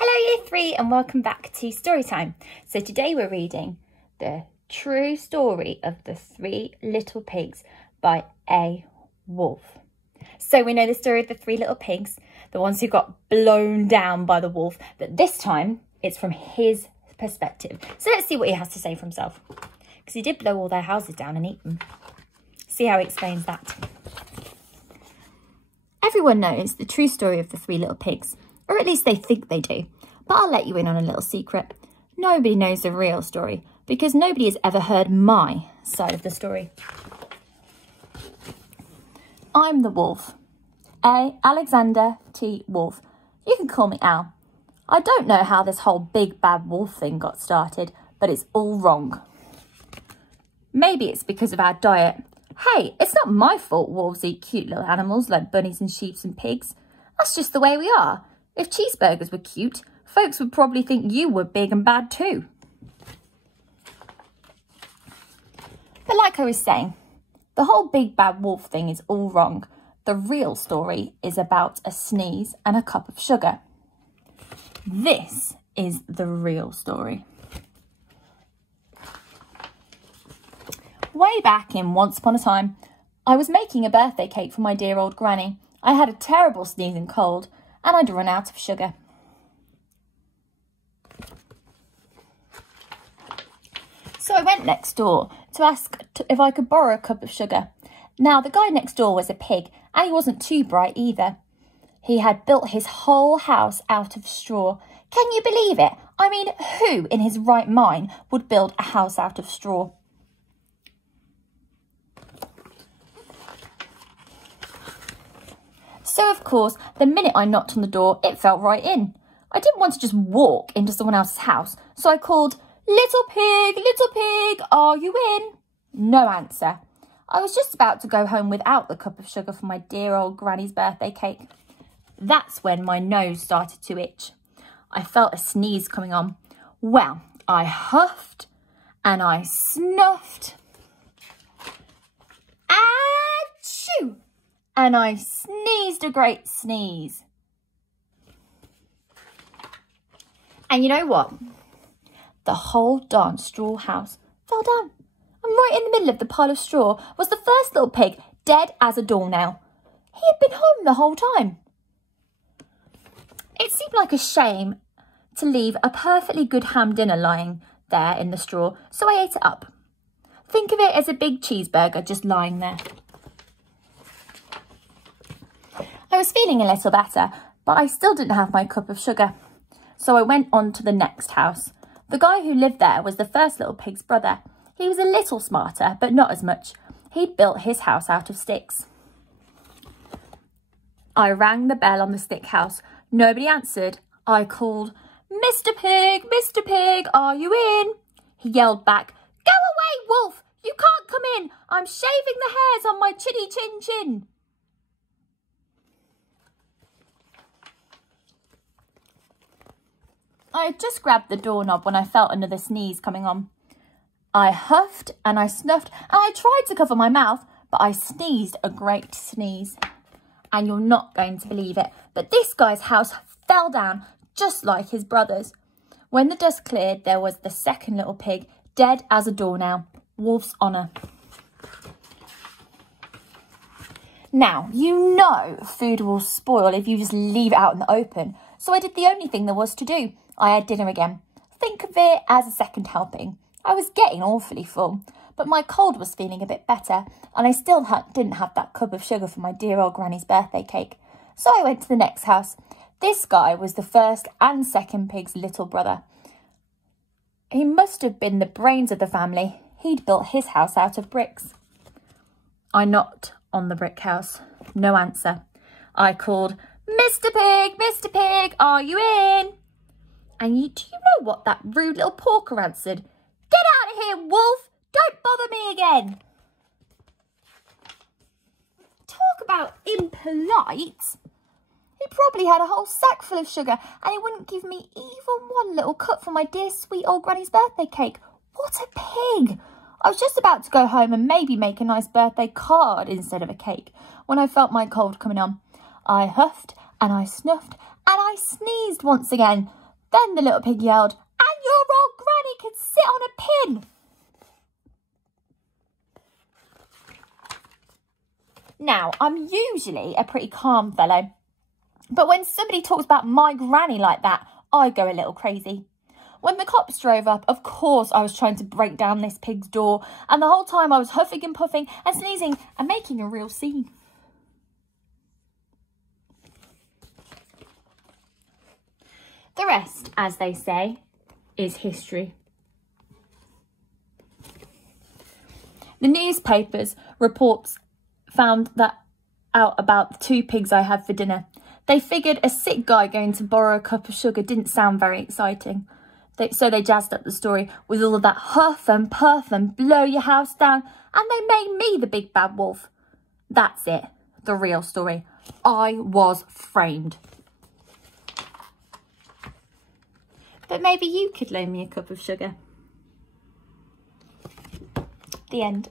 Hello Year 3 and welcome back to Storytime. So today we're reading The True Story of the Three Little Pigs by A. Wolf. So we know the story of the three little pigs, the ones who got blown down by the wolf, but this time it's from his perspective. So let's see what he has to say for himself, because he did blow all their houses down and eat them. See how he explains that. Everyone knows the true story of the three little pigs, or at least they think they do. But I'll let you in on a little secret. Nobody knows the real story because nobody has ever heard my side of the story. I'm the wolf. A. Alexander T. Wolf. You can call me Al. I don't know how this whole big bad wolf thing got started, but it's all wrong. Maybe it's because of our diet. Hey, it's not my fault wolves eat cute little animals like bunnies and sheep and pigs. That's just the way we are. If cheeseburgers were cute, folks would probably think you were big and bad too. But like I was saying, the whole big bad wolf thing is all wrong. The real story is about a sneeze and a cup of sugar. This is the real story. Way back in Once Upon a Time, I was making a birthday cake for my dear old granny. I had a terrible sneezing cold and I'd run out of sugar. So I went next door to ask if I could borrow a cup of sugar. Now, the guy next door was a pig, and he wasn't too bright either. He had built his whole house out of straw. Can you believe it? I mean, who in his right mind would build a house out of straw? So, of course, the minute I knocked on the door, it fell right in. I didn't want to just walk into someone else's house, so I called, little pig, are you in? No answer. I was just about to go home without the cup of sugar for my dear old granny's birthday cake. That's when my nose started to itch. I felt a sneeze coming on. Well, I huffed and I snuffed. Achoo! And I sneezed a great sneeze. And you know what? The whole darn straw house fell down. And right in the middle of the pile of straw was the first little pig, dead as a doornail. He had been home the whole time. It seemed like a shame to leave a perfectly good ham dinner lying there in the straw, so I ate it up. Think of it as a big cheeseburger just lying there. I was feeling a little better, but I still didn't have my cup of sugar. So I went on to the next house. The guy who lived there was the first little pig's brother. He was a little smarter, but not as much. He'd built his house out of sticks. I rang the bell on the stick house. Nobody answered. I called, Mr. Pig, are you in? He yelled back, go away, wolf! You can't come in! I'm shaving the hairs on my chinny chin chin. I had just grabbed the doorknob when I felt another sneeze coming on. I huffed and I snuffed and I tried to cover my mouth, but I sneezed a great sneeze. And you're not going to believe it, but this guy's house fell down just like his brother's. When the dust cleared, there was the second little pig, dead as a doornail. Wolf's honour. Now, you know food will spoil if you just leave it out in the open, so I did the only thing there was to do. I had dinner again. Think of it as a second helping. I was getting awfully full, but my cold was feeling a bit better, and I still didn't have that cup of sugar for my dear old granny's birthday cake. So I went to the next house. This guy was the first and second pig's little brother. He must have been the brains of the family. He'd built his house out of bricks. I knocked on the brick house. No answer. I called, Mr. Pig, are you in? And do you know what that rude little porker answered? Get out of here, wolf! Don't bother me again! Talk about impolite! He probably had a whole sack full of sugar and he wouldn't give me even one little cut from my dear sweet old granny's birthday cake. What a pig! I was just about to go home and maybe make a nice birthday card instead of a cake when I felt my cold coming on. I huffed and I snuffed and I sneezed once again. Then the little pig yelled, "And your old granny can sit on a pin." Now, I'm usually a pretty calm fellow, but when somebody talks about my granny like that, I go a little crazy. When the cops drove up, of course I was trying to break down this pig's door, and the whole time I was huffing and puffing and sneezing and making a real scene. The rest, as they say, is history. The newspapers reports found out about the 2 pigs I had for dinner. They figured a sick guy going to borrow a cup of sugar didn't sound very exciting. So they jazzed up the story with all of that huff and puff and blow your house down, and they made me the big bad wolf. That's it, the real story. I was framed. But maybe you could loan me a cup of sugar. The end.